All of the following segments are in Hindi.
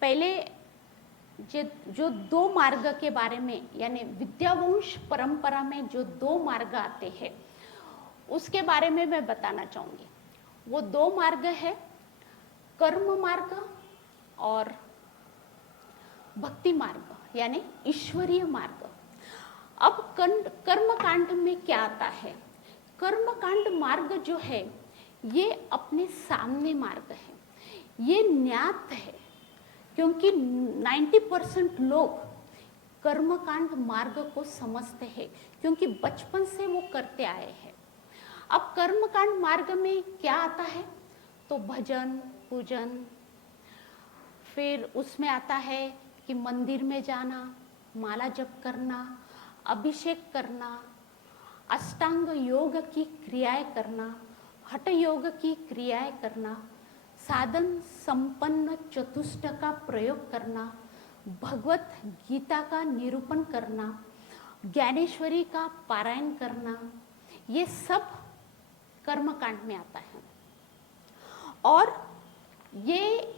पहले जो दो मार्ग के बारे में, यानी विद्यावंश परंपरा में जो दो मार्ग आते हैं उसके बारे में मैं बताना चाहूँगी। वो दो मार्ग है कर्म मार्ग और भक्ति मार्ग, यानी ईश्वरीय मार्ग। अब कर्म कांड में क्या आता है? कर्म कांड मार्ग जो है ये अपने सामने मार्ग है, ये ज्ञात है, क्योंकि 90% लोग कर्मकांड मार्ग को समझते हैं क्योंकि बचपन से वो करते आए हैं। अब कर्मकांड मार्ग में क्या आता है? तो भजन पूजन, फिर उसमें आता है कि मंदिर में जाना, माला जप करना, अभिषेक करना, अष्टांग योग की क्रियाएं करना, हठ योग की क्रियाएं करना, साधन संपन्न चतुष्ट का प्रयोग करना, भगवत गीता का निरूपण करना, ज्ञानेश्वरी का पारायण करना, ये सब कर्मकांड में आता है। और ये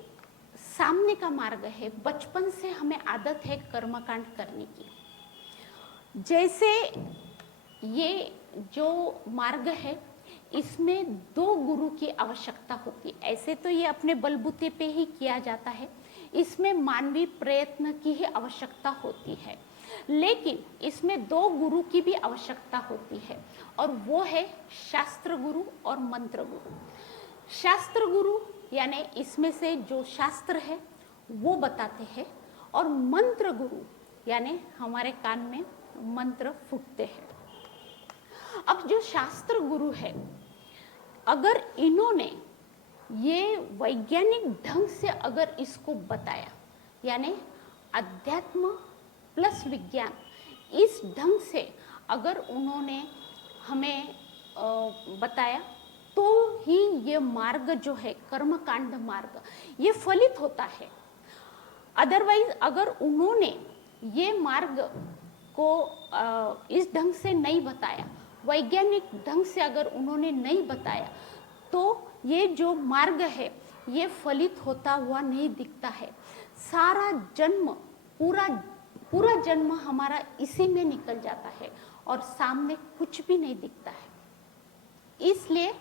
सामने का मार्ग है, बचपन से हमें आदत है कर्मकांड करने की। जैसे ये जो मार्ग है इसमें दो गुरु की आवश्यकता होती है। ऐसे तो ये अपने बलबूते पे ही किया जाता है, इसमें मानवीय प्रयत्न की ही आवश्यकता होती है, लेकिन इसमें दो गुरु की भी आवश्यकता होती है, और वो है शास्त्र गुरु और मंत्र गुरु। शास्त्र गुरु यानी इसमें से जो शास्त्र है वो बताते हैं, और मंत्र गुरु यानी हमारे कान में मंत्र फूटते हैं। अब जो शास्त्र गुरु है, अगर इन्होंने ये वैज्ञानिक ढंग से अगर इसको बताया, यानी अध्यात्म प्लस विज्ञान, इस ढंग से अगर उन्होंने हमें बताया, तो ही ये मार्ग जो है कर्मकांड मार्ग ये फलित होता है। अदरवाइज अगर उन्होंने ये मार्ग को इस ढंग से नहीं बताया, वैज्ञानिक ढंग से अगर उन्होंने नहीं बताया, तो ये जो मार्ग है ये फलित होता हुआ नहीं दिखता है। सारा जन्म, पूरा जन्म हमारा इसी में निकल जाता है और सामने कुछ भी नहीं दिखता है। इसलिए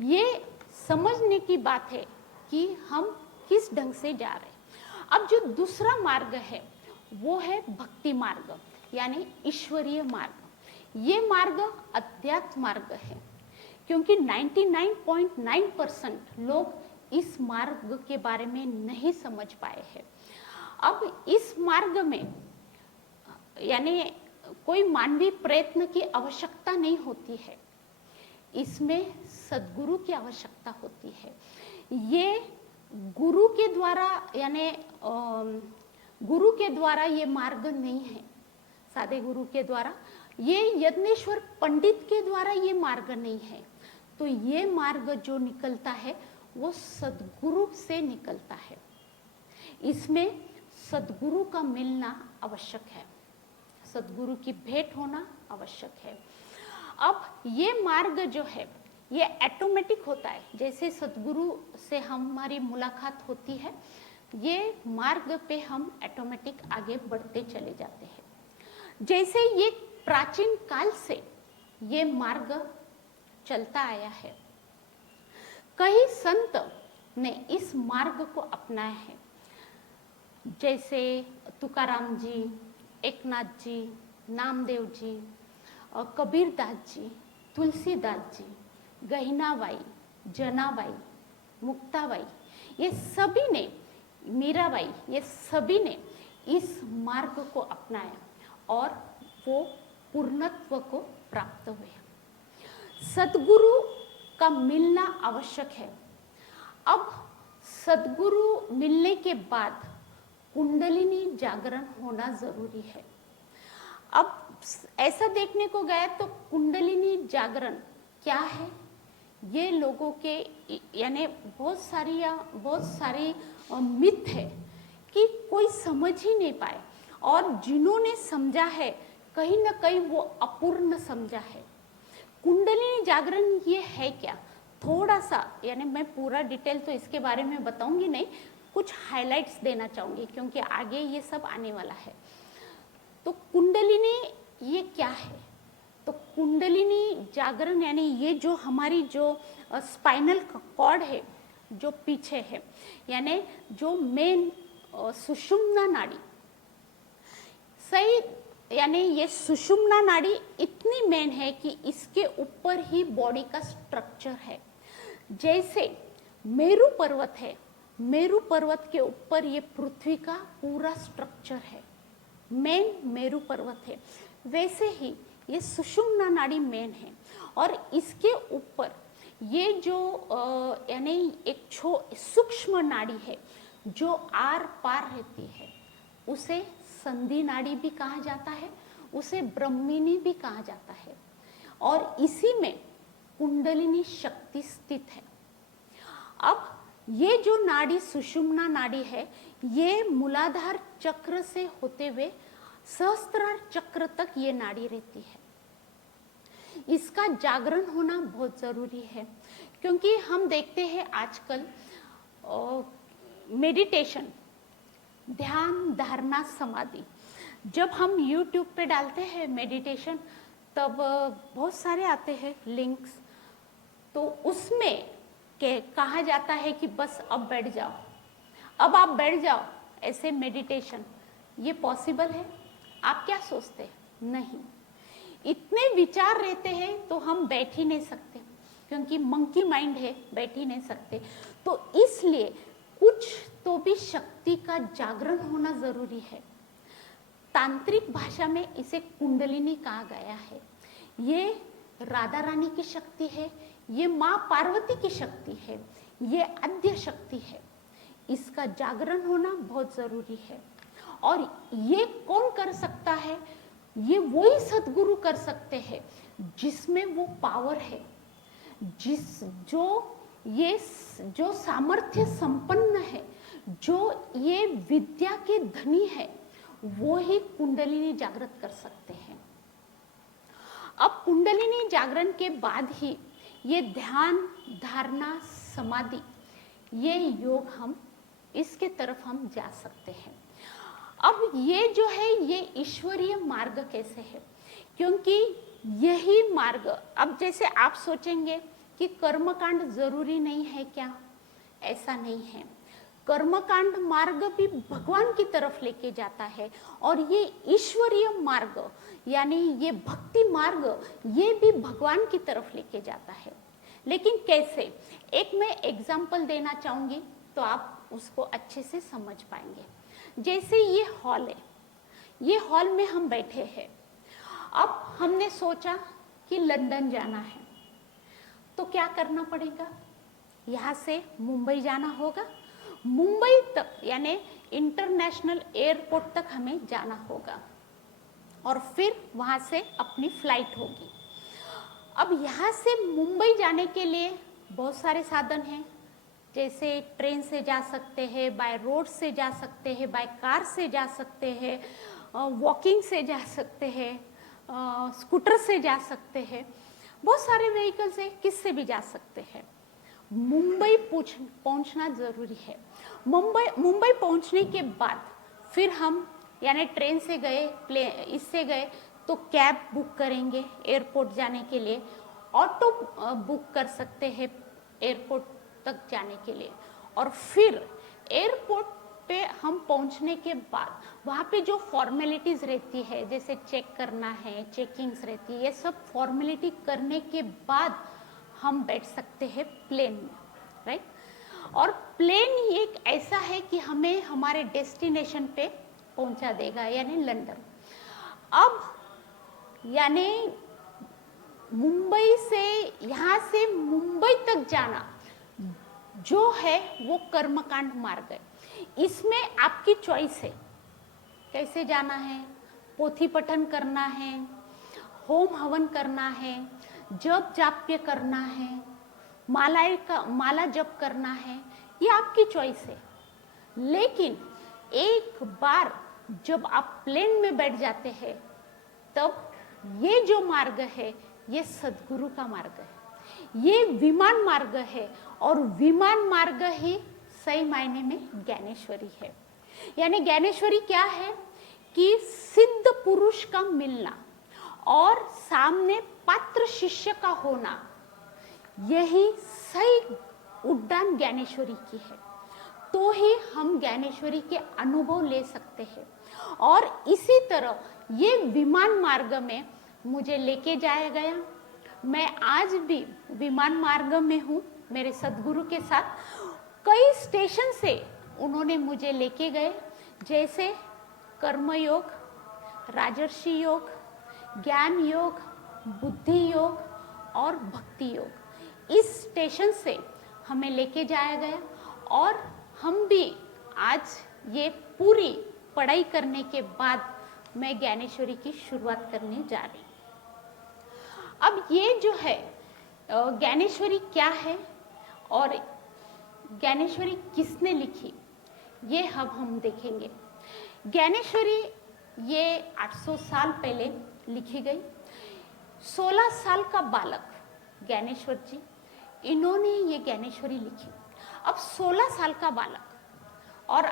ये समझने की बात है कि हम किस ढंग से जा रहे हैं। अब जो दूसरा मार्ग है वो है भक्ति मार्ग, यानी ईश्वरीय मार्ग। ये मार्ग अध्यात्म मार्ग है, क्योंकि 99.9% लोग इस मार्ग के बारे में नहीं समझ पाए हैं। अब इस मार्ग में यानी कोई मानवीय प्रयत्न की आवश्यकता नहीं होती है, इसमें सद्गुरु की आवश्यकता होती है। ये गुरु के द्वारा यानी गुरु के द्वारा ये मार्ग नहीं है, सादे गुरु के द्वारा, ये यज्ञेश्वर पंडित के द्वारा ये मार्ग नहीं है। तो ये मार्ग जो निकलता है वो सद्गुरु से निकलता है। इसमें सद्गुरु का मिलना आवश्यक है, सद्गुरु की भेंट होना आवश्यक है। अब ये मार्ग जो है ये ऑटोमेटिक होता है, जैसे सद्गुरु से हमारी मुलाकात होती है, ये मार्ग पे हम ऑटोमेटिक आगे बढ़ते चले जाते हैं। जैसे ये प्राचीन काल से ये मार्ग चलता आया है, कई संत ने इस मार्ग को अपनाया है, जैसे तुकाराम जी, एकनाथ जी, नामदेव जी, कबीरदास जी, तुलसीदास जी, गहनाबाई, जनाबाई, मुक्ताबाई, ये सभी ने, मीराबाई, ये सभी ने इस मार्ग को अपनाया और वो पूर्णत्व को प्राप्त हुए। सद्गुरु का मिलना आवश्यक है। अब सद्गुरु मिलने के बाद कुंडलिनी जागरण होना जरूरी है। अब ऐसा देखने को गया तो कुंडलिनी जागरण क्या है, ये लोगों के यानी बहुत सारी मिथ है कि कोई समझ ही नहीं पाए, और जिन्होंने समझा है कहीं ना कहीं वो अपूर्ण समझा है। कुंडलिनी जागरण ये है क्या, थोड़ा सा, यानी मैं पूरा डिटेल तो इसके बारे में बताऊंगी नहीं, कुछ हाइलाइट्स देना चाहूँगी क्योंकि आगे ये सब आने वाला है। तो कुंडलिनी ये क्या है? तो कुंडलिनी जागरण यानी ये जो हमारी जो स्पाइनल कॉर्ड है जो पीछे है, यानी जो मेन सुषुम्ना नाड़ी, सही, यानी ये सुषुम्ना नाड़ी इतनी मेन है कि इसके ऊपर ही बॉडी का स्ट्रक्चर है। जैसे मेरू पर्वत है, मेरू पर्वत के ऊपर ये पृथ्वी का पूरा स्ट्रक्चर है, मेन मेरू पर्वत है, वैसे ही ये सुषुम्ना नाड़ी मेन है। और इसके ऊपर ये जो यानी एक सूक्ष्म नाड़ी है जो आर पार रहती है, उसे संधि नाड़ी भी कहा जाता है, उसे ब्रह्मिनी भी कहा जाता है। और इसी में कुंडलिनी शक्ति स्थित है। अब ये जो नाड़ी सुषुम्ना नाड़ी है, ये मूलाधार चक्र से होते हुए सहस्त्रार चक्र तक ये नाड़ी रहती है। इसका जागरण होना बहुत जरूरी है क्योंकि हम देखते हैं आजकल मेडिटेशन, ध्यान, धारणा, समाधि, जब हम YouTube पे डालते हैं मेडिटेशन तब बहुत सारे आते हैं लिंक्स, तो उसमें कहा जाता है कि बस अब बैठ जाओ, अब आप बैठ जाओ, ऐसे मेडिटेशन, ये पॉसिबल है? आप क्या सोचते हैं? नहीं, इतने विचार रहते हैं तो हम बैठ ही नहीं सकते क्योंकि मंकी माइंड है, बैठ ही नहीं सकते। तो इसलिए कुछ तो भी शक्ति का जागरण होना जरूरी है। तांत्रिक भाषा में इसे कुंडलिनी कहा गया है। ये राधा रानी की शक्ति है, ये माँ पार्वती की शक्ति है, ये आद्य शक्ति है। इसका जागरण होना बहुत जरूरी है। और ये कौन कर सकता है? ये वही सद्गुरु कर सकते हैं जिसमें वो पावर है, जो सामर्थ्य संपन्न है, जो ये विद्या के धनी है, वो ही कुंडलिनी जागृत कर सकते हैं। अब कुंडलिनी जागरण के बाद ही ये ध्यान, धारणा, समाधि, ये योग हम इसके तरफ हम जा सकते हैं। अब ये जो है ये ईश्वरीय मार्ग कैसे है? क्योंकि यही मार्ग, अब जैसे आप सोचेंगे कि कर्मकांड जरूरी नहीं है क्या? ऐसा नहीं है। कर्मकांड मार्ग भी भगवान की तरफ लेके जाता है और ये ईश्वरीय मार्ग यानी ये भक्ति मार्ग, ये भी भगवान की तरफ लेके जाता है। लेकिन कैसे? एक मैं एग्जाम्पल देना चाहूंगी तो आप उसको अच्छे से समझ पाएंगे। जैसे ये हॉल है, ये हॉल में हम बैठे हैं। अब हमने सोचा कि लंदन जाना है, तो क्या करना पड़ेगा? यहाँ से मुंबई जाना होगा, मुंबई तक यानी इंटरनेशनल एयरपोर्ट तक हमें जाना होगा और फिर वहाँ से अपनी फ्लाइट होगी। अब यहाँ से मुंबई जाने के लिए बहुत सारे साधन हैं, जैसे ट्रेन से जा सकते हैं, बाय रोड से जा सकते हैं, बाय कार से जा सकते हैं, वॉकिंग से जा सकते हैं, स्कूटर से जा सकते हैं, बहुत सारे व्हीकल्स है, किससे भी जा सकते हैं। मुंबई पहुंचना जरूरी है। मुंबई पहुंचने के बाद फिर हम यानी ट्रेन से गए, इससे गए तो कैब बुक करेंगे एयरपोर्ट जाने के लिए, ऑटो बुक कर सकते हैं एयरपोर्ट तक जाने के लिए। और फिर एयरपोर्ट पे हम पहुंचने के बाद वहाँ पे जो फॉर्मेलिटीज रहती है, जैसे चेक करना है, चेकिंग्स रहती है, ये सब फॉर्मेलिटी करने के बाद हम बैठ सकते हैं प्लेन में, राइट। और प्लेन एक ऐसा है कि हमें हमारे डेस्टिनेशन पे पहुंचा देगा यानी लंदन। अब यानी मुंबई से, यहाँ से मुंबई तक जाना जो है वो कर्मकांड मार्ग है। इसमें आपकी चॉइस है कैसे जाना है, पोथी पठन करना है, होम हवन करना है, जप जाप्य करना है, माला जप करना है, ये आपकी चॉइस है। लेकिन एक बार जब आप प्लेन में बैठ जाते हैं तब ये जो मार्ग है ये सद्गुरु का मार्ग है, ये विमान मार्ग है और विमान मार्ग ही सही मायने में ज्ञानेश्वरी है। यानी ज्ञानेश्वरी क्या है कि सिद्ध पुरुष का मिलना और सामने पात्र शिष्य का होना, यही सही उड़ान ज्ञानेश्वरी की है। तो ही हम ज्ञानेश्वरी के अनुभव ले सकते हैं। और इसी तरह ये विमान मार्ग में मुझे लेके जाया गया। मैं आज भी विमान मार्ग में हूँ मेरे सद्गुरु के साथ। कई स्टेशन से उन्होंने मुझे लेके गए, जैसे कर्मयोग, राजर्षि योग, ज्ञान योग, बुद्धि योग और भक्ति योग। इस स्टेशन से हमें लेके जाया गया और हम भी आज ये पूरी पढ़ाई करने के बाद मैं ज्ञानेश्वरी की शुरुआत करने जा रही हूँ। अब ये जो है ज्ञानेश्वरी क्या है और ज्ञानेश्वरी किसने लिखी, ये अब हम देखेंगे। ज्ञानेश्वरी ये 800 साल पहले लिखी गई। 16 साल का बालक ज्ञानेश्वर जी, इन्होंने ये ज्ञानेश्वरी लिखी। अब 16 साल का बालक और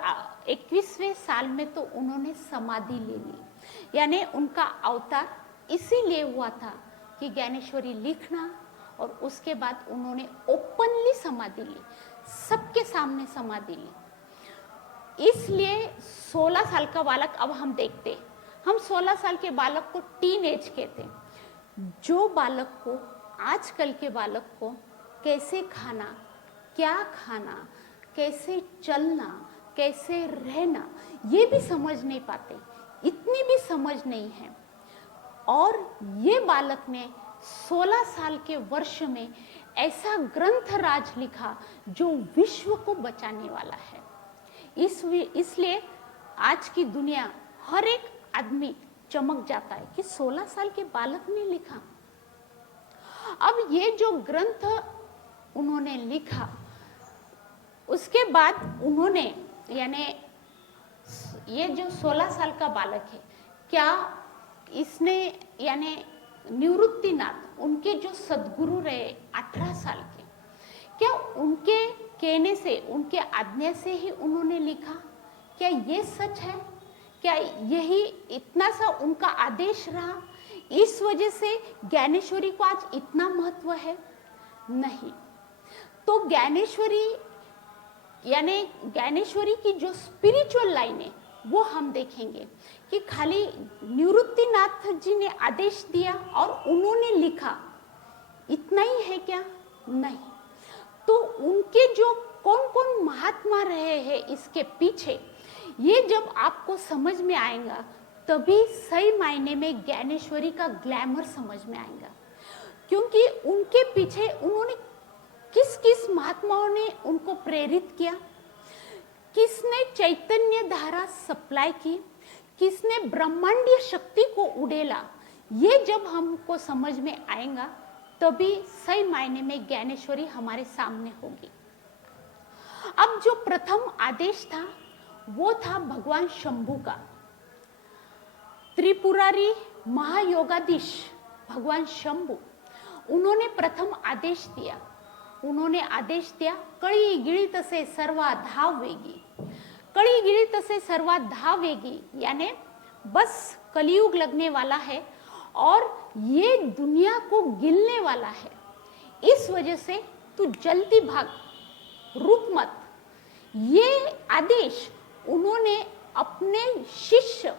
21वें साल में तो उन्होंने समाधि ले ली। यानी उनका अवतार इसीलिए हुआ था कि ज्ञानेश्वरी लिखना, और उसके बाद उन्होंने ओपनली समाधि ली, सबके सामने समाधि ली। इसलिए 16 साल का बालक, अब हम देखते, हम 16 साल के बालक को टीन एज कहते हैं। जो बालक को, आजकल के बालक को कैसे खाना, क्या खाना, कैसे चलना, कैसे रहना, ये भी समझ नहीं पाते, इतनी भी समझ नहीं है। और ये बालक ने 16 साल के वर्ष में ऐसा ग्रंथ राज लिखा जो विश्व को बचाने वाला है। इसलिए आज की दुनिया, हर एक आदमी चमक जाता है कि 16 साल के बालक ने लिखा। अब ये जो ग्रंथ उन्होंने लिखा, उसके बाद उन्होंने, यानी ये जो 16 साल का बालक है, क्या इसने, यानी निवृत्तिनाथ, उनके जो सद्गुरु रहे 18 साल के, क्या उनके कहने से, उनके आज्ञा से ही उन्होंने लिखा? क्या ये सच है? क्या यही इतना सा उनका आदेश रहा, इस वजह से ज्ञानेश्वरी को आज इतना महत्व है? नहीं। तो ज्ञानेश्वरी, यानी ज्ञानेश्वरी की जो स्पिरिचुअल लाइन है वो हम देखेंगे कि खाली निवृत्तिनाथ जी ने आदेश दिया और उन्होंने लिखा, इतना ही है क्या? नहीं। तो उनके जो कौन कौन महात्मा रहे हैं इसके पीछे, ये जब आपको समझ में आएगा तभी सही मायने में ज्ञानेश्वरी का ग्लैमर समझ में आएगा। क्योंकि उनके पीछे उन्होंने किस किस महात्माओं ने उनको प्रेरित किया, किसने चैतन्य धारा सप्लाई की, किसने ब्रह्मांडीय शक्ति को उड़ेला, ये जब हमको समझ में आएगा तभी सही मायने में ज्ञानेश्वरी हमारे सामने होगी। अब जो प्रथम आदेश था वो था भगवान शंभू का। त्रिपुरारी महायोगाधीश भगवान शंभू, उन्होंने प्रथम आदेश दिया। उन्होंने आदेश दिया, कळी गिळी तसे सर्वा धाव वेगी। कळी गिळी तसे सर्वा धाव वेगी, यानी बस कलयुग लगने वाला है और ये दुनिया को गिलने वाला है, इस वजह से तू जल्दी भाग, रुक मत। ये आदेश उन्होंने अपने शिष्य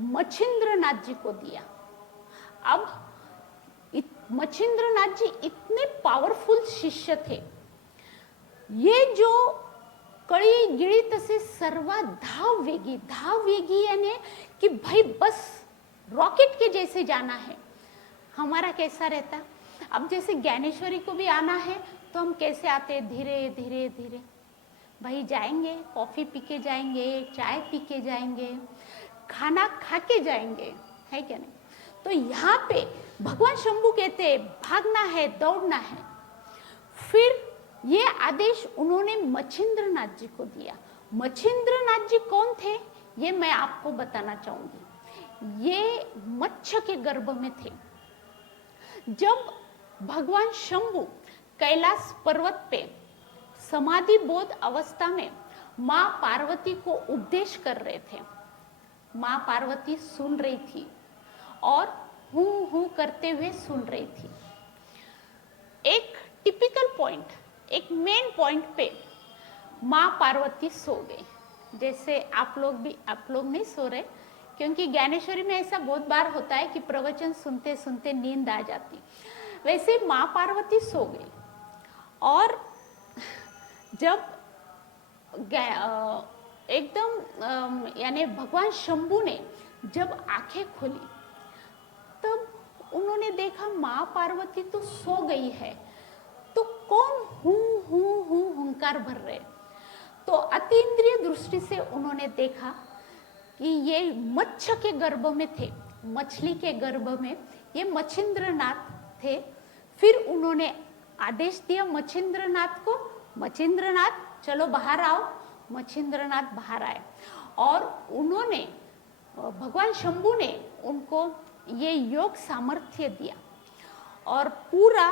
मच्छिंद्रनाथ जी को दिया। अब मच्छिंद्रनाथ जी इतने पावरफुल शिष्य थे, ये जो कड़ी गिड़ी तसे सर्वा धाव वेगी, धाव वेगी यानी कि भाई बस रॉकेट के जैसे जाना है। हमारा कैसा रहता, अब जैसे ज्ञानेश्वरी को भी आना है तो हम कैसे आते, धीरे धीरे धीरे, भाई जाएंगे, कॉफी पी के जाएंगे, चाय पी के जाएंगे, खाना खा के जाएंगे, है क्या नहीं? तो यहाँ पे भगवान शंभू कहते हैं भागना है, दौड़ना है। फिर ये आदेश उन्होंने मच्छिंद्रनाथ जी को दिया। मच्छिंद्रनाथ जी कौन थे ये मैं आपको बताना चाहूंगी। ये मत्स्य के गर्भ में थे। जब भगवान शंभू कैलाश पर्वत पे समाधि बोध अवस्था में माँ पार्वती को उपदेश कर रहे थे। माँ पार्वती सुन रही थी और हूँ करते हुए सुन रही थी। एक टिपिकल पॉइंट, एक मेन पॉइंट पे माँ पार्वती सो गई। जैसे आप लोग नहीं सो रहे, क्योंकि ज्ञानेश्वरी में ऐसा बहुत बार होता है कि प्रवचन सुनते सुनते नींद आ जाती। वैसे माँ पार्वती सो गई और जब एकदम यानी भगवान शंभू ने जब आंखें खोली तब उन्होंने देखा माँ पार्वती तो सो गई है, तो कौन हूँ हुंकार भर रहे। तो अतीन्द्रिय दृष्टि से उन्होंने देखा कि ये मत्स्य के गर्भ में थे, मछली के गर्भ में ये मच्छिंद्रनाथ थे। फिर उन्होंने आदेश दिया मच्छिंद्रनाथ को, मच्छिंद्रनाथ चलो बाहर आओ। मच्छिंद्रनाथ बाहर आए और उन्होंने, भगवान शंभू ने उनको ये योग सामर्थ्य दिया और पूरा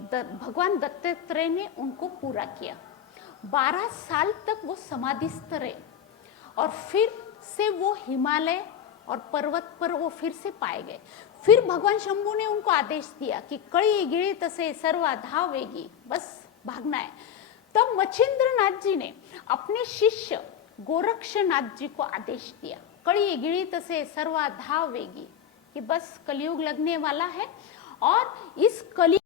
भगवान दत्तात्रेय ने उनको पूरा किया। 12 साल तक वो समाधिस्थ रहे और फिर से वो हिमालय और पर्वत पर वो फिर से पाए गए। फिर भगवान शंभू ने उनको आदेश दिया कि कड़ी गिड़ी तसे सर्वा धावेगी, बस भागना है। तब मच्छिंद्रनाथ जी ने अपने शिष्य गोरक्षनाथ जी को आदेश दिया, कड़ी गिड़ी तसे सर्वा धावेगी, कि बस कलयुग लगने वाला है और इस कलयुग